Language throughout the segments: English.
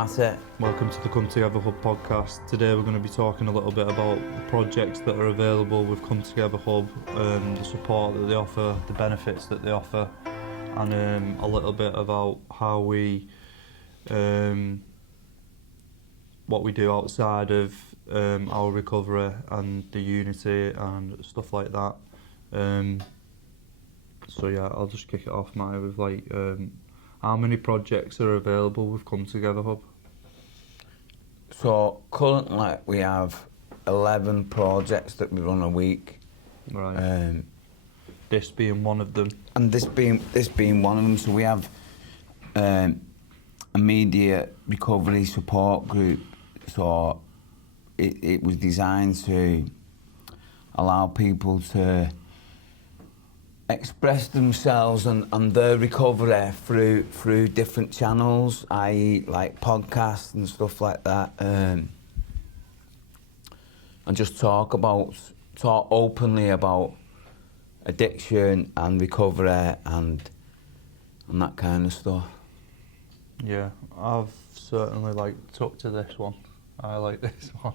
matter. Welcome to the Come Together Hub podcast. Today we're going to be talking a little bit about the projects that are available with Come Together Hub, the support that they offer, the benefits that they offer, and a little bit about how we, what we do outside of our recovery and the unity and stuff like that. So yeah, I'll just kick it off, Maya, with how many projects are available with Come Together Hub? So currently we have 11 projects that we run a week. Right. This being one of them. And this being one of them. So we have a media recovery support group. So it was designed to allow people to express themselves and their recovery through different channels, i.e. like podcasts and stuff like that, and just talk openly about addiction and recovery and that kind of stuff. Yeah, I've certainly took to this one. I like this one.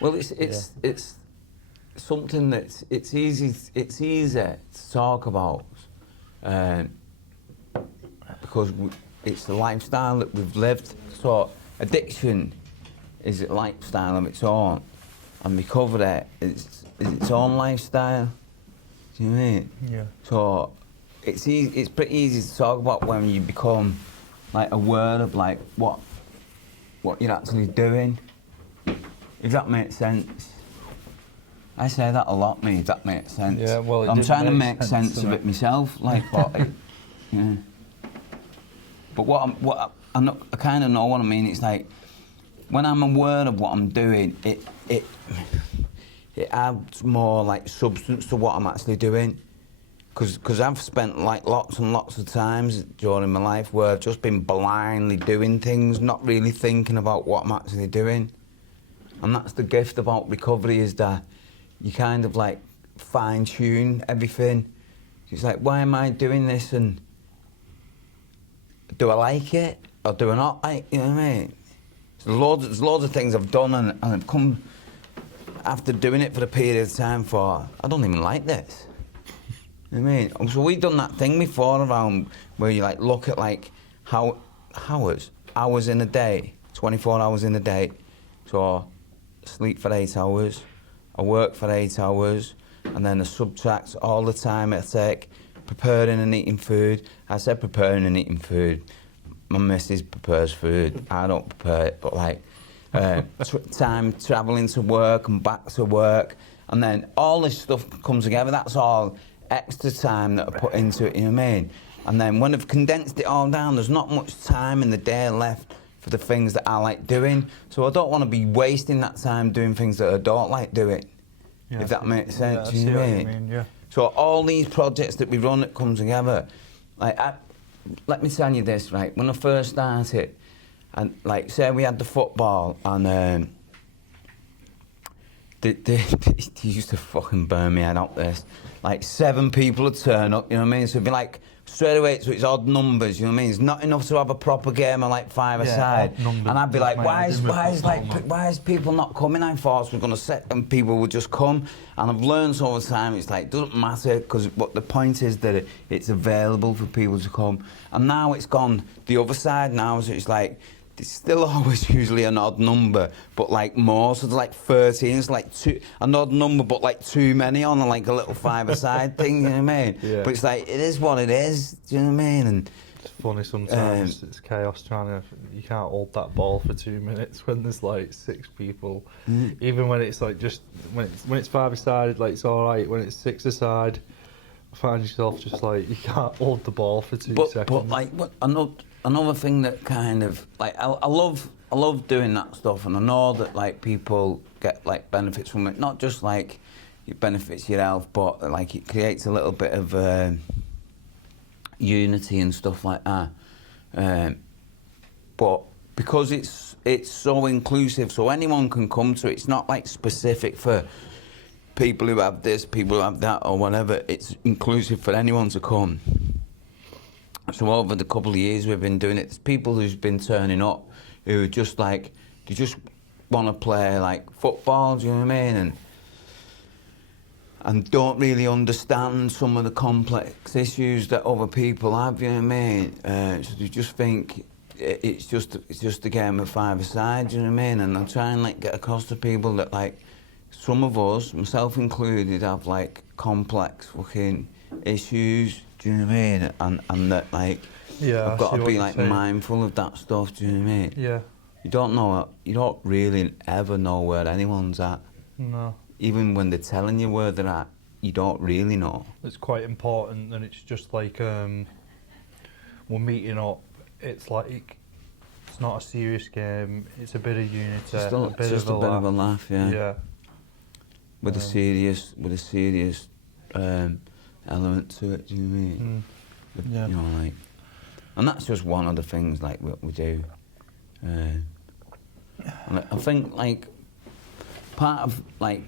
Well, it's something that's it's easy to talk about because it's the lifestyle that we've lived. So addiction is a lifestyle of its own, and recovery is its own lifestyle. Do you know what I mean? Yeah. So it's pretty easy to talk about when you become aware of what you're actually doing. If that makes sense. I say that a lot, mate, if that makes sense. Yeah, well, I'm trying to make sense of it myself, yeah. But I kind of know what I mean. It's like, when I'm aware of what I'm doing, it adds more substance to what I'm actually doing. Because I've spent lots and lots of times during my life where I've just been blindly doing things, not really thinking about what I'm actually doing. And that's the gift about recovery, is that you kind of fine-tune everything. It's like, why am I doing this, and do I like it or do I not like it? You know what I mean? There's loads of things I've done and I've come after doing it for a period of time I don't even like this. You know what I mean? So we've done that thing before around where you look at how hours in a day, 24 hours in a day. So sleep for 8 hours. I work for 8 hours, and then I subtract all the time I take preparing and eating food. I said preparing and eating food. My missus prepares food. I don't prepare it, but time travelling to work and back to work, and then all this stuff comes together. That's all extra time that I put into it, you know what I mean? And then when I've condensed it all down, there's not much time in the day left for the things that I like doing. So I don't want to be wasting that time doing things that I don't like doing, if that makes sense. Yeah, you know what I mean? Yeah. So all these projects that we run that come together, let me tell you this, right? When I first started, and say we had the football, and they used to fucking burn me head out this. 7 people would turn up, you know what I mean? So it'd be straight away, so it's odd numbers, you know what I mean? It's not enough to have a proper game of 5 aside. And I'd be why is people not coming? I thought we were going to set and people would just come. And I've learned over time, it's it doesn't matter, because the point is that it's available for people to come. And now it's gone the other side now, so it's it's still always usually an odd number, but more, so there's 13, it's two, an odd number, but too many on a little 5-a-side thing, you know what I mean? Yeah. But it's it is what it is, do you know what I mean? And it's funny sometimes, it's chaos you can't hold that ball for 2 minutes when there's 6 people. Even when it's just, when it's 5-a-side, it's alright, when it's 6-a-side, find yourself just you can't hold the ball for 2 seconds. But another thing that kind of I love doing that stuff, and I know that people get benefits from it. Not just it benefits your health, but it creates a little bit of unity and stuff like that. But because it's so inclusive, so anyone can come to it. It's not specific for people who have this, people who have that, or whatever. It's inclusive for anyone to come. So over the couple of years we've been doing it, there's people who's been turning up who are just like, they just want to play like football, do you know what I mean? And don't really understand some of the complex issues that other people have, you know what I mean? So they just think it's just a game of five-a-side, you know what I mean? And I try and like get across to people that like some of us, myself included, have like complex fucking issues, do you know what I mean? And that like I've got to be like mindful of that stuff, do you know what I mean? Yeah. You don't really ever know where anyone's at. No. Even when they're telling you where they're at, you don't really know. It's quite important, and it's just like we're meeting up. It's like it's not a serious game. It's a bit of unity, Just a bit of a laugh, yeah. Yeah. With a serious element to it. Do you know what I mean? Yeah. You know, like, and that's just one of the things like we do. And I think like part of like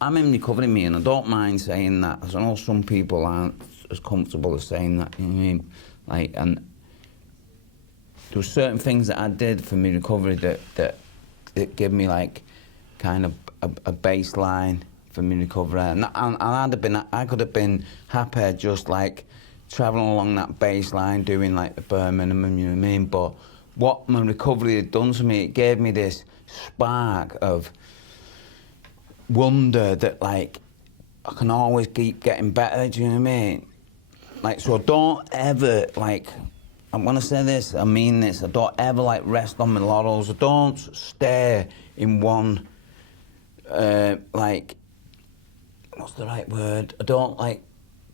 I'm in recovery, me, and I don't mind saying that, because I know some people aren't as comfortable as saying that. You know what I mean? Like, and there were certain things that I did for my recovery that gave me like kind of a baseline for my recovery, and I could have been happy just like travelling along that baseline, doing like the bare minimum. You know what I mean? But what my recovery had done to me, it gave me this spark of wonder that like I can always keep getting better. Do you know what I mean? Like, so don't ever like, I'm gonna say this, I mean this, I don't ever like rest on my laurels. I don't stay in one like, what's the right word? I don't like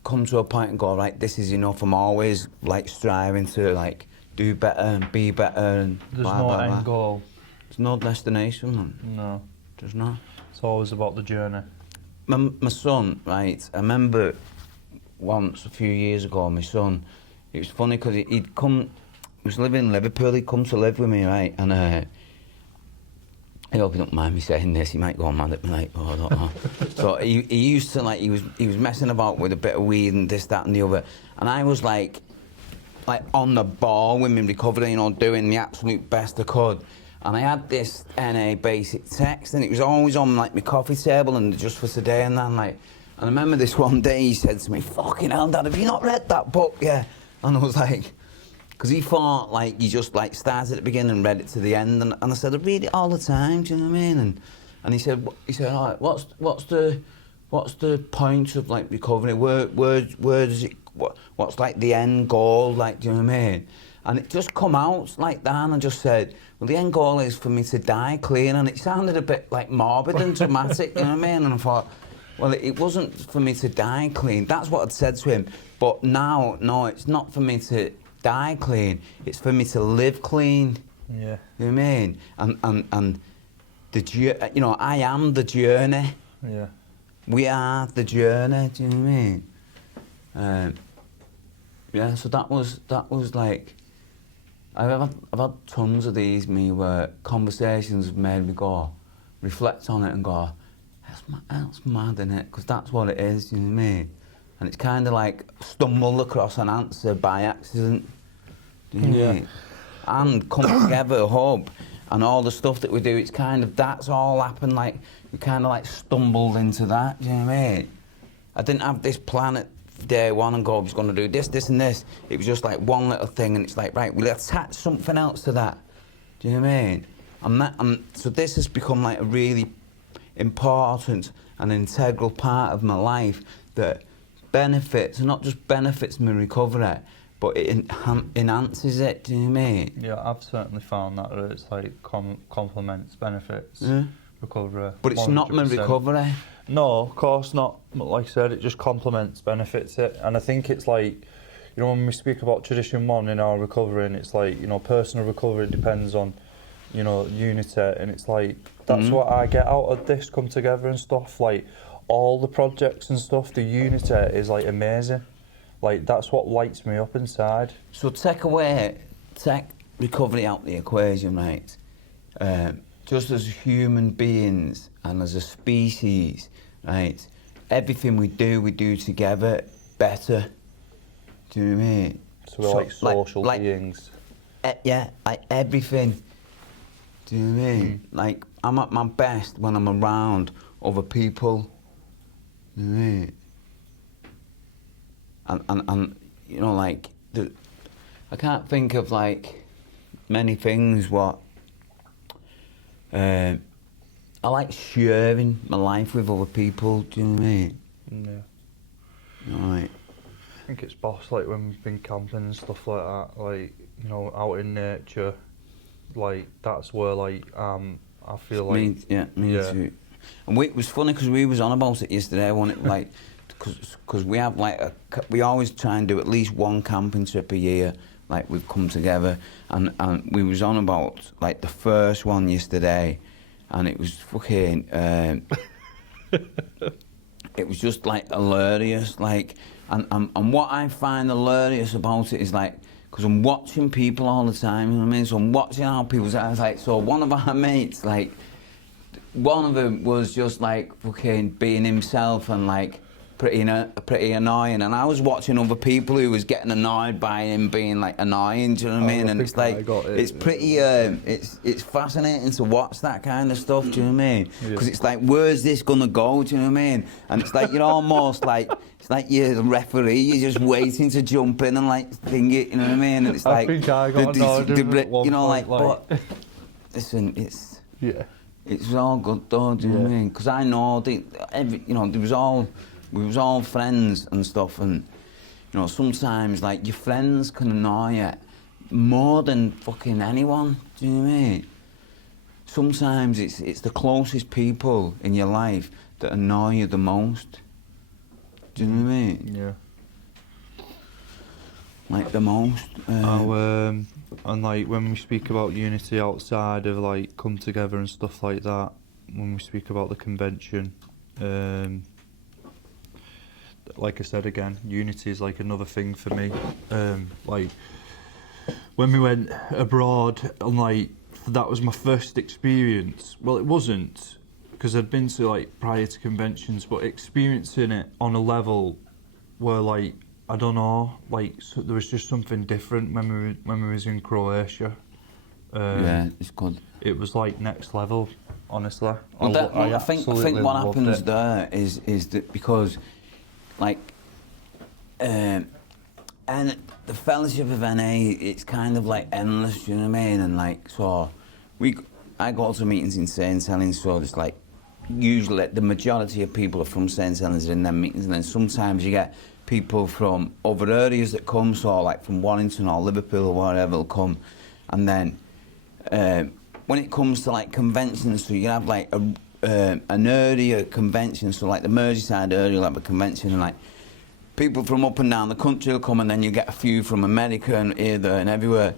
come to a point and go, right, this is enough. I'm always like striving to like do better and be better and There's blah, no blah, end blah. goal. There's no destination, man. No. There's not. It's always about the journey. My son, right, I remember once a few years ago, my son, it was funny because he was living in Liverpool, he'd come to live with me, right, and I hope he don't mind me saying this, he might go mad at me, like, oh, I don't know. So he used to, like, he was messing about with a bit of weed and this, that and the other, and I was like on the ball with my recovery, you know, doing the absolute best I could. And I had this NA basic text, and it was always on like my coffee table and just for today and then like. And I remember this one day he said to me, "Fucking hell, Dad, have you not read that book yet?" And I was like, because he thought like you just like started at the beginning and read it to the end, and I said I read it all the time. Do you know what I mean? And he said, all right, what's the point of like recovery? Where does it? What's like the end goal? Like, do you know what I mean? And it just come out like that, and I just said, well, the end goal is for me to die clean, and it sounded a bit like morbid and dramatic, you know what I mean? And I thought, well, it wasn't for me to die clean. That's what I'd said to him. But now, no, it's not for me to die clean. It's for me to live clean. Yeah. You know what I mean? And the you know, I am the journey. Yeah. We are the journey. Do you know what I mean? Yeah. So that was like. I've had tons of these, where conversations have made me go, reflect on it and go, that's mad, innit? Because that's what it is, you know what I mean? And it's kind of like stumbled across an answer by accident, do you know what I mean? And come together, hub, and all the stuff that we do, it's kind of, that's all happened, like, we kind of like stumbled into that, do you know what I mean? I didn't have this plan at day one and go, I was going to do this and this. It was just like one little thing, and it's like, right, we'll attach something else to that. Do you know what I mean? So this has become like a really important and integral part of my life that benefits, not just benefits my recovery, but it enhances it. Do you know what I mean? Yeah, I've certainly found that it's like complements, benefits, recovery. But it's 100%. Not my recovery. No, of course not. Like I said, it just complements, benefits it. And I think it's like, you know, when we speak about tradition one in our recovery, and it's like, you know, personal recovery depends on, you know, unity. And it's like, that's what I get out of this come together and stuff. Like, all the projects and stuff, the unity is like amazing. Like, that's what lights me up inside. So take recovery out the equation, right? Just as human beings and as a species, right? Everything we do together better. Do you know what I mean? So we're like social beings. Yeah, like everything. Do you know what I mean? Like, I'm at my best when I'm around other people. You know what I mean? And you know, like, I can't think of, like, many things what... I like sharing my life with other people, do you know what I mean? Yeah. Right. I think it's boss, like, when we've been camping and stuff like that, like, you know, out in nature, like, that's where, like, I feel like... Me too. And it was funny because we was on about it yesterday, wasn't it? Like, because we have, like, we always try and do at least one camping trip a year. Like, we've come together, and we was on about, like, the first one yesterday, and it was fucking, it was just, like, hilarious, like, and what I find hilarious about it is, like, because I'm watching people all the time, you know what I mean? So I'm watching how people's, I was like, so one of our mates, like, one of them was just, like, fucking being himself and, like, pretty annoying, and I was watching other people who was getting annoyed by him being, like, annoying, do you know what I mean? And it's like, it's pretty, it's fascinating to watch that kind of stuff, do you know what I mean? Because it's like, where's this gonna go, do you know what I mean? And it's like, you're almost like, it's like you're the referee, you're just waiting to jump in and, like, thing it, you know what I mean? And it's like, I think I got annoyed at one you know, point, like, but, listen, it's... Yeah. It's all good though, do you know what I mean? Because I know, you know, we was all friends and stuff, and, you know, sometimes, like, your friends can annoy you more than fucking anyone, do you know what I mean? Sometimes it's the closest people in your life that annoy you the most. Do you know what I mean? Yeah. Like, the most. And, like, when we speak about unity outside of, like, come together and stuff like that, when we speak about the convention, like I said again, unity is, like, another thing for me. Like, when we went abroad, and, like, that was my first experience. Well, it wasn't, because I'd been to, like, prior to conventions, but experiencing it on a level where, like, I don't know, like, so there was just something different when we was in Croatia. Yeah, it's good. It was, like, next level, honestly. Well, I think what happens there is that because, like, and the fellowship of NA, it's kind of, like, endless, you know what I mean? And, like, so I go to meetings in St. Helens, so it's like, usually the majority of people are from St. Helens in them meetings, and then sometimes you get people from other areas that come, so like from Warrington or Liverpool or wherever will come, and then when it comes to, like, conventions, so you have, like, an area convention, so like the Merseyside area will have a convention, and, like, people from up and down the country will come, and then you get a few from America and here, there and everywhere.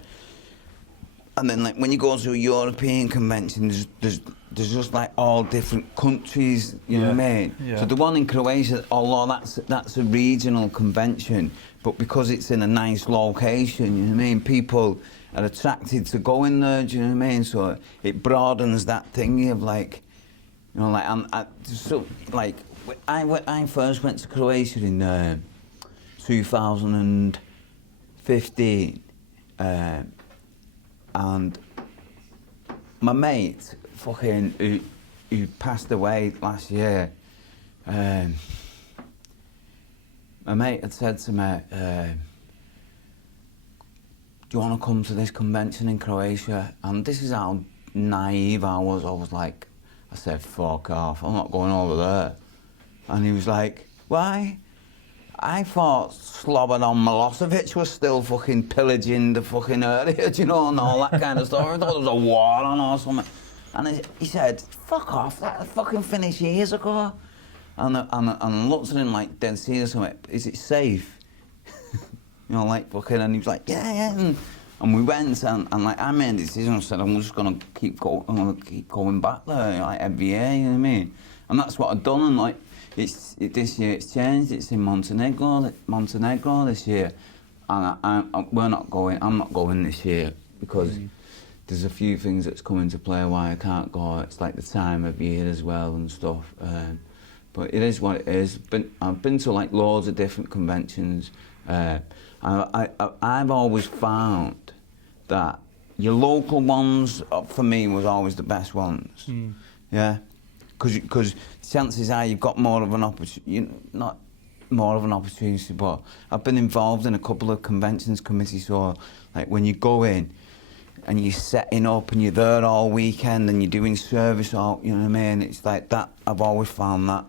And then, like, when you go to a European convention, there's just, like, all different countries, you know what I mean? Yeah. So the one in Croatia, although that's a regional convention, but because it's in a nice location, you know what I mean? People are attracted to going there, do you know what I mean? So it broadens that thingy of, like, you know, like, so, like, I first went to Croatia in 2015, and my mate, fucking, who passed away last year, my mate had said to me, do you want to come to this convention in Croatia? And this is how naive I was. I said, fuck off, I'm not going over there. And he was like, why? I thought Slobodan Milosevic was still fucking pillaging the fucking area, do you know, and all that kind of stuff. I thought there was a war on or something. And he said, fuck off, that fucking finished years ago. And I looked at him like dead serious, and went, is it safe? You know, like fucking, and he was like, yeah. And we went, and like, I made a decision. I said, I'm just gonna keep going back there, like, every year, you know what I mean? And that's what I've done, and like, this year it's changed. It's in Montenegro this year, and we're not going. I'm not going this year because there's a few things that's come into play why I can't go. It's like the time of year as well and stuff. But it is what it is. I've been to, like, loads of different conventions. I've always found that your local ones for me was always the best ones. Yeah, because chances are you've got more of an opportunity, not more of an opportunity, but I've been involved in a couple of conventions committees, so like when you go in and you're setting up and you're there all weekend and you're doing service all, you know what I mean, it's like that. I've always found that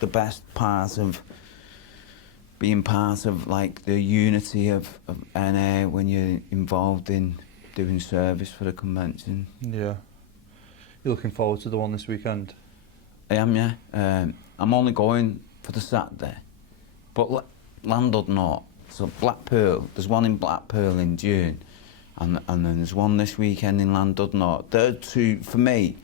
the best part of being part of like the unity of NA when you're involved in doing service for a convention. Yeah. You're looking forward to the one this weekend? I am, yeah. I'm only going for the Saturday, but Landud not. So Blackpool, there's one in Blackpool in June, and then there's one this weekend in Landud not. They're two, for me,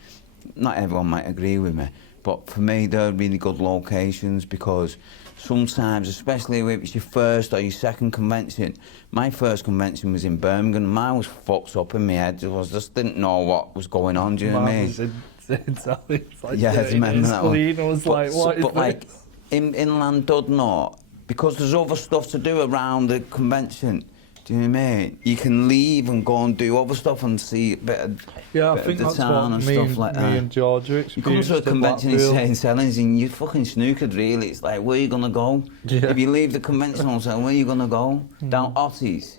not everyone might agree with me, but for me they're really good locations because sometimes, especially if it's your first or your second convention, my first convention was in Birmingham and mine was fucked up in my head. I just didn't know what was going on, do you know what I mean? It's like yeah, I remember that one. I was like, what is but this? Like, in Landud not, because there's other stuff to do around the convention, do you know what I mean? You can leave and go and do other stuff and see a bit of, yeah, bit I think of the that's town what and me stuff and, like me that. and George are You come to a convention in Blackpool. St. Helens and you're fucking snookered really. It's like, where are you going to go? Yeah. If you leave the convention hotel, where are you going to go? Down Otties?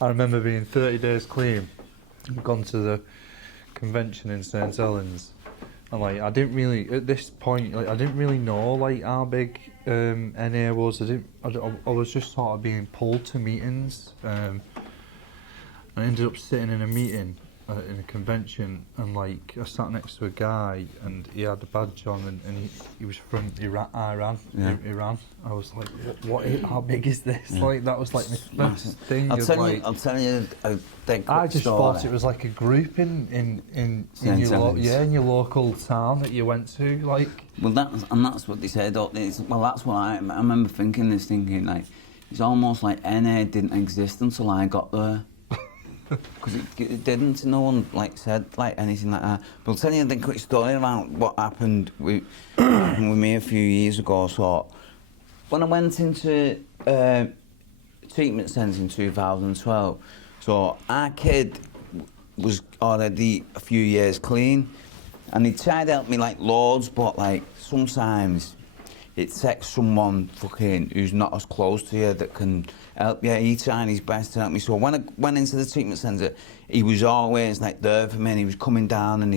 I remember being 30 days clean, gone to the convention in St. Helens, and like I didn't really, at this point, like I didn't really know like how big NA was. I was just sort of being pulled to meetings. I ended up sitting in a meeting in a convention, and like I sat next to a guy, and he had a badge on, and he was from Iran. Yeah. Iran. I was like, how big is this? Yeah. Like that was like my first thing. I'll tell you a big quick I just story. thought it was like a group in St. Helens. in your local town that you went to, like. Well, that's what they said. Well, that's what I remember thinking. Like, it's almost like NA didn't exist until I got there. Because it didn't. No one like said like anything like that. But I'll tell you a quick story about what happened with me a few years ago. So when I went into treatment centre in 2012, so our kid was already a few years clean, and he tried to help me like loads, but like sometimes it takes someone fucking who's not as close to you that can help you. He tried his best to help me. So when I went into the treatment centre, he was always like there for me, and he was coming down and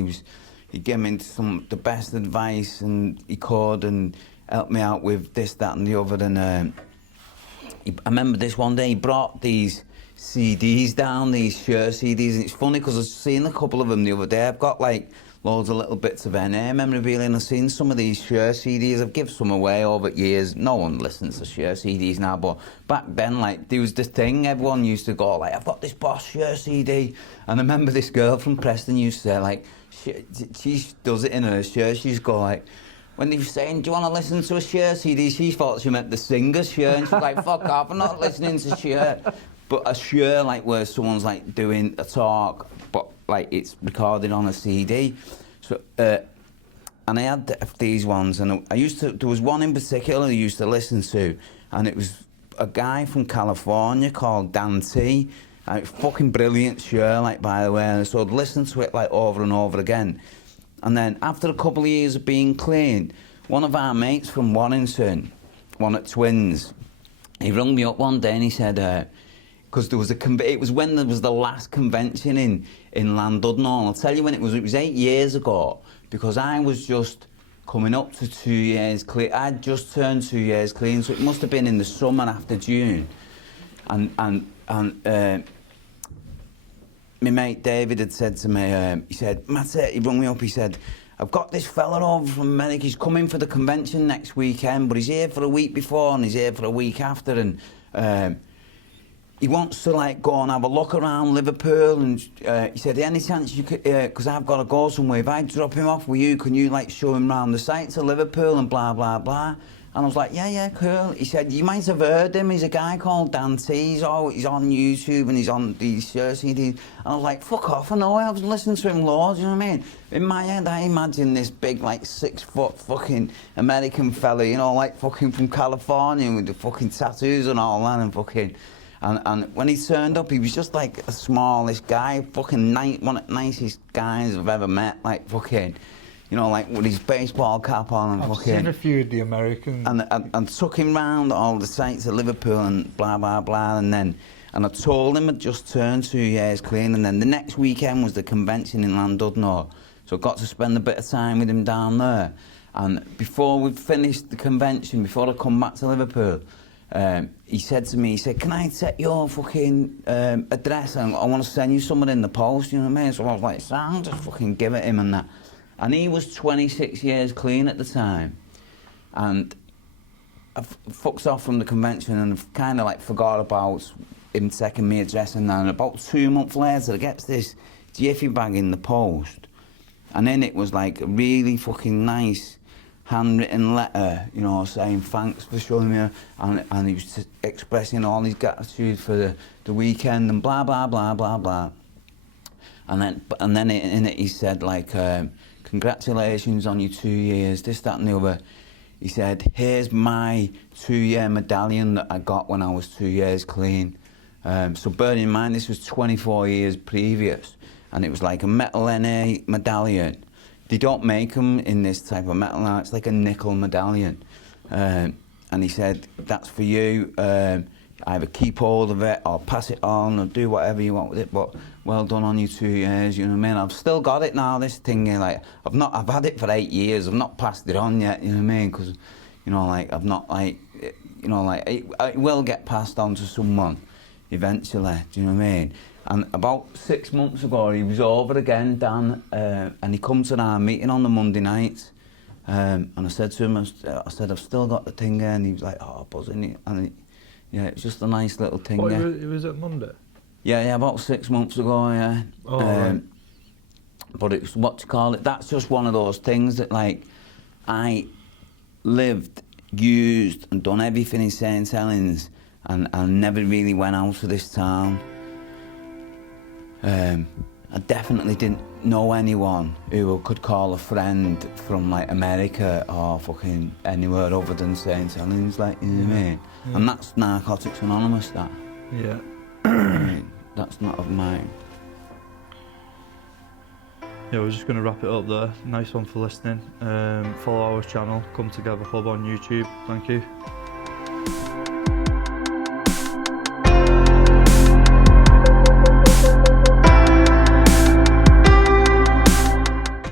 he gave me the best advice and he could, and helped me out with this, that and the other. And I remember this one day he brought these CDs down, these shirt CDs, and it's funny because I've seen a couple of them the other day. I've got like loads of little bits of NA memorabilia, and I've seen some of these shirt CDs. I've given some away over years. No one listens to shirt CDs now, but back then, like, there was this thing, everyone used to go, like, I've got this Boss shirt CD. And I remember this girl from Preston used to say, like, she does it in her shirt, she'd go, like, when they were saying, do you want to listen to a shirt CD, she thought she meant the singer's shirt, and she's like, fuck off, I'm not listening to shirt. But a shirt, like, where someone's, like, doing a talk, but like it's recorded on a CD. So and I had these ones, and there was one in particular I used to listen to, and it was a guy from California called Dan T. And it was fucking brilliant shirt, like, by the way, and so I'd listen to it like over and over again. And then after a couple of years of being clean, one of our mates from Warrington, one at Twins, he rung me up one day and he said, because there was it was when there was the last convention in Landudno. I'll tell you when it was 8 years ago, because I was just coming up to 2 years clean. I'd just turned 2 years clean, so it must have been in the summer after June. And my mate David had said to me, he said, Matt, he rung me up, he said, I've got this fella over from America, he's coming for the convention next weekend, but he's here for a week before and he's here for a week after, and he wants to like go and have a look around Liverpool, and he said, any chance you could, because I've got to go somewhere, if I drop him off with you, can you like show him around the sights of Liverpool and blah, blah, blah. And I was like, yeah, cool. He said, you might have heard him, he's a guy called Dan T. He's on YouTube and he's on these shirts. And I was like, fuck off, I know, I was listening to him loads, you know what I mean? In my head, I imagine this big, like, 6 foot fucking American fella, you know, like fucking from California with the fucking tattoos and all that, and fucking... And when he turned up, he was just like a smallish guy, fucking one of the nicest guys I've ever met, like fucking, you know, like with his baseball cap on and I've fucking... seen a few of the Americans. And took him round all the sites of Liverpool and blah, blah, blah, and I told him I'd just turned 2 years clean, and then the next weekend was the convention in Llandudno, so I got to spend a bit of time with him down there. And before we finished the convention, before I come back to Liverpool, he said to me, he said, can I take your fucking address? And I want to send you something in the post, you know what I mean? So I was like, sound, just fucking give it him and that. And he was 26 years clean at the time. And I fucked off from the convention and kind of like forgot about him taking me address, and then about 2 months later I get this jiffy bag in the post, and in it was like a really fucking nice handwritten letter, you know, saying thanks for showing me, and he was expressing all his gratitude for the weekend and blah blah blah blah blah. And then in it he said like, congratulations on your 2 years, this, that and the other. He said, here's my 2-year medallion that I got when I was 2 years clean. So bear in mind, this was 24 years previous, and it was like a metal NA medallion. They don't make them in this type of metal now, it's like a nickel medallion. And he said, that's for you, either keep hold of it or pass it on or do whatever you want with it, but well done on your 2 years, you know what I mean? I've still got it now, this thing, like, I've had it for 8 years, I've not passed it on yet, you know what I mean? Because, you know, like, I've not, like, you know, like, it will get passed on to someone eventually, do you know what I mean? And about 6 months ago, he was over again, Dan, and he come to our meeting on the Monday night, and I said to him, I said, I've still got the thing there, and he was like, oh, buzzing, and yeah, it was just a nice little thing there. It was at Monday? Yeah, about 6 months ago, yeah. Oh, right. But it's, what to call it, that's just one of those things that, like, I lived, used, and done everything in St Helens, and I never really went out of this town. I definitely didn't know anyone who I could call a friend from like America or fucking anywhere other than St Helens, like, you know what I mean? Yeah. And that's Narcotics Anonymous, that. Yeah. I mean, that's not of mine. Yeah, we're just going to wrap it up there. Nice one for listening. Follow our channel, Come Together Pub on YouTube. Thank you.